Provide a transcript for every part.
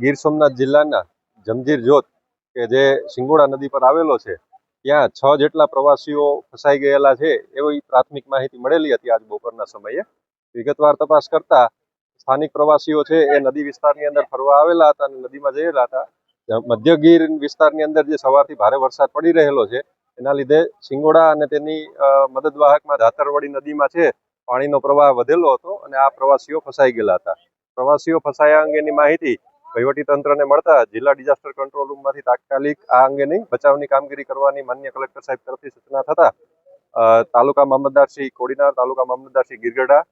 ગીર સોમનાથ જિલ્લાના જમજીર જોત કે જે સિંગોડા નદી પર આવેલો છે, ત્યાં છ જેટલા પ્રવાસીઓ ફસાઈ ગયેલા છે, એવી પ્રાથમિક માહિતી મળેલી હતી આજ બપોરના સમયે. વિગતવાર તપાસ કરતા સ્થાનિક પ્રવાસીઓ છે, એ નદી વિસ્તારની અંદર ફરવા આવેલા હતા અને નદીમાં જયેલા હતા. મધ્ય ગીર વિસ્તારની અંદર જે સવારથી ભારે વરસાદ પડી રહેલો છે, એના લીધે સિંગોડા અને તેની મદદવાહકમાં ધાતરવડી નદીમાં છે, પાણીનો પ્રવાહ વધેલો હતો અને આ પ્રવાસીઓ ફસાઈ ગયેલા હતા. પ્રવાસીઓ ફસાયા અંગેની માહિતી તંત્રને મળતા જિલ્લા ડિઝાસ્ટર કંટ્રોલ રૂમમાંથી તાત્કાલિક આ અંગેની બચાવની કામગીરી કરવાની માન્ય કલેક્ટર સાહેબ તરફથી સૂચના થતા તાલુકા મામલતદારશ્રી Kodinar, taluka મામલતદારશ્રી Girgadha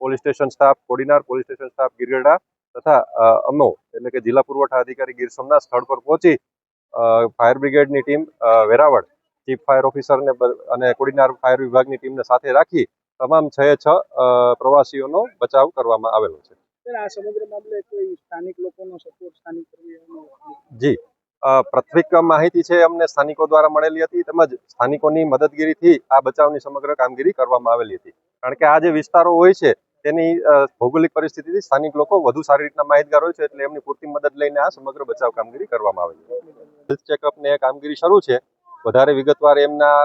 police station staff Kodinar, police station staff Girgadha તથા અમો એટલે કે જિલ્લા પુરવઠા અધિકારી ગીર સોમનાથ સ્થળ પર પહોંચી ફાયર બ્રિગેડની ટીમ વેરાવળ ચીફ ફાયર ઓફિસરને અને કોડીનાર ફાયર વિભાગની ટીમને સાથે રાખી, તમામ છ પ્રવાસીઓનો બચાવ કરવામાં આવેલો છે. આ સમગ્ર કોઈ સ્થાનિક લોકોનો સપોર્ટ સ્થાનિક જી. પ્રાથમિક માહિતી છે અમને સ્થાનિકો દ્વારા મળેલી હતી તેમજ સ્થાનિકોની મદદગીરીથી આ બચાવની સમગ્ર કામગીરી કરવામાં આવેલી હતી. કારણ કે આ જે વિસ્તારો હોય છે તેની ભૌગોલિક પરિસ્થિતિથી સ્થાનિક લોકો વધુ સારી રીતના માહિતગાર હોય છે એટલે એમની પૂરતી મદદ લઈને આ સમગ્ર બચાવ કામગીરી કરવામાં આવેલી છે હેલ્થ ચેકઅપની કામગીરી શરૂ છે. વધારે વિગતવાર એમના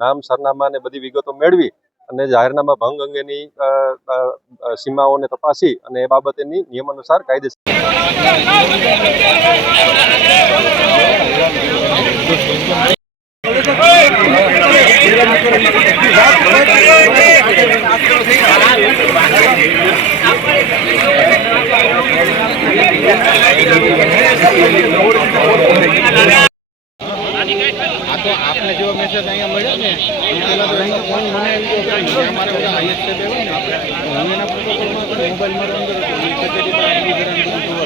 નામ, સરનામા ને બધી વિગતો મેળવી અને જાહેરનામા ભંગ અંગેની સીમાઓને તપાસી અને એ બાબતેની નિયમાનુસાર કાયદેસર તો આપને જેવો મેસેજ અહીંયા મળ્યો ને એ પહેલા તો અહીં ફોન મને એમ કહ્યો કે અહીંયા અમારે બધા હાઈએસ્ટ હોય ને આપણે હું એના પ્રોટોકોલમાં મોબાઈલ મારો અંદર હતો એ કચેરી પર આટલી ઘરે બધું જોવા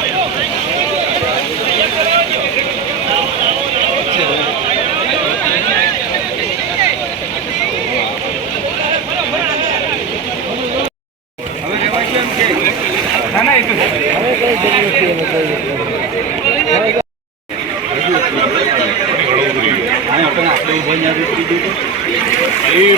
લઈ ગયા ના બધી એ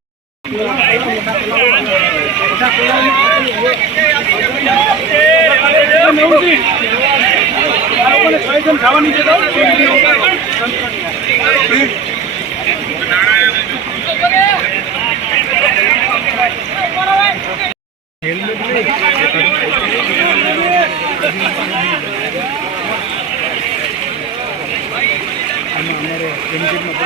ছয়জন ধাওয়া নিচে দাও আমার এমজির মতো